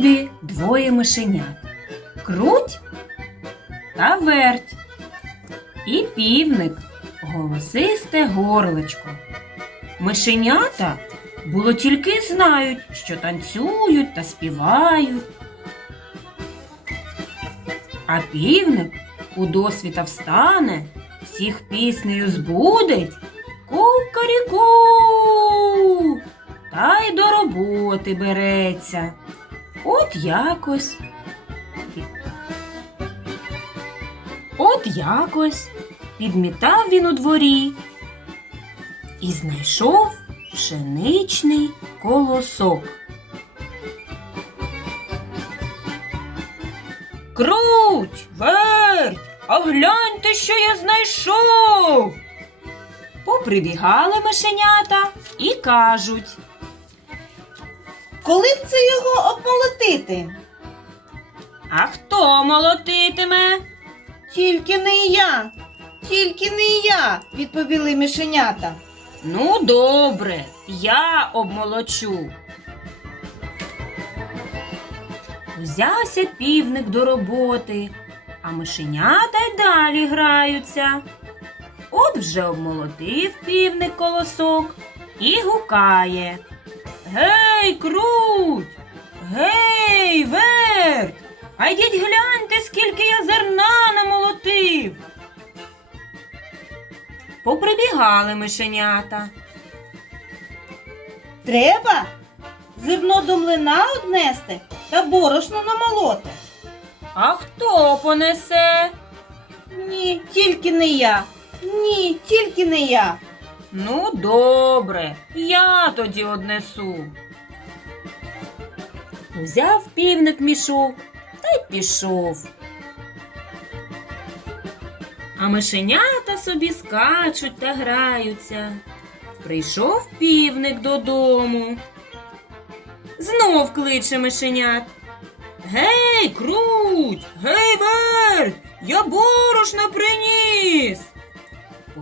собі двоє мишенят. Круть та верть. І півник, голосисте горличко. Мишенята було тільки знають, що танцюють та співають. А півник у досвіта встане, всіх піснею збудить. Кукаріку. Та й до роботи береться. От якось. От якось підмітав він у дворі і знайшов пшеничний колосок. Круть, верть, а гляньте, що я знайшов. Поприбігали мишенята і кажуть. Коли б це його обмолотити? А хто молотитиме? Тільки не я, тільки не я, відповіли мишенята. Ну, добре, я обмолочу. Взявся півник до роботи, а мишенята й далі граються. От вже обмолотив півник колосок і гукає. Гей, круть! Гей, верть! А йдіть гляньте, скільки я зерна намолотив. Поприбігали мишенята. Треба зерно до млина однести та борошно намолоти. А хто понесе? Ні, тільки не я. Ні, тільки не я. Ну, добре, я тоді однесу. Взяв півник мішок та й пішов. А мишенята собі скачуть та граються. Прийшов півник додому. Знов кличе мишенят. Гей, круть! Гей, верть! Я борошно приніс.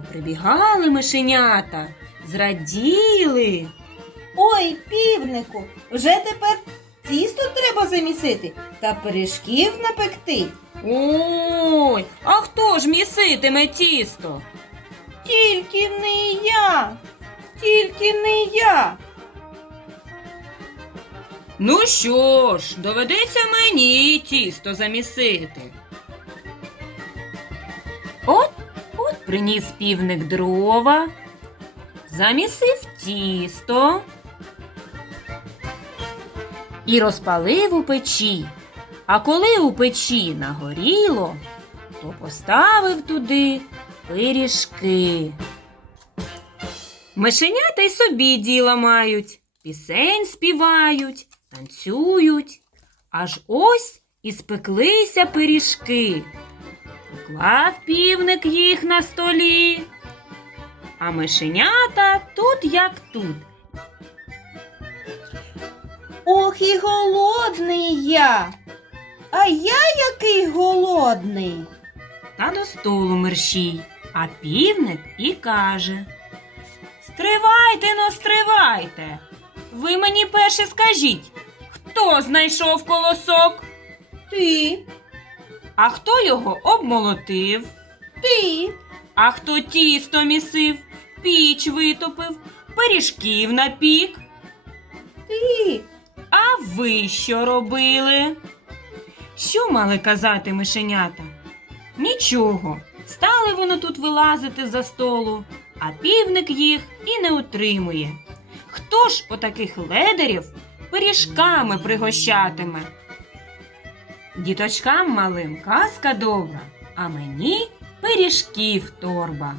Поприбігали мишенята, зраділи. Ой, півнику, вже тепер тісто треба замісити та пиріжків напекти. Ой, а хто ж міситиме тісто? Тільки не я, тільки не я. Ну що ж, доведеться мені тісто замісити. Приніс півник дрова, замісив тісто і розпалив у печі. А коли у печі нагоріло, то поставив туди пиріжки. Мишенята й собі діла мають, пісень співають, танцюють. Аж ось і спеклися пиріжки. Поклав півник їх на столі. А мишенята тут як тут. Ох, і голодний я. А я який голодний. та до столу мерщій, а півник і каже Стривайте, но стривайте. Ви мені перше скажіть, хто знайшов колосок, Ти, а хто його обмолотив, ти, а хто тісто місив, піч витопив, пиріжків напік. ти. А ви що робили? Що мали казати мишенята? Нічого. Стали вони тут вилазити за столу, а півник їх і не утримує. Хто ж отаких ледарів пиріжками пригощатиме? Діточкам малим казка добра, а мені пиріжків торба.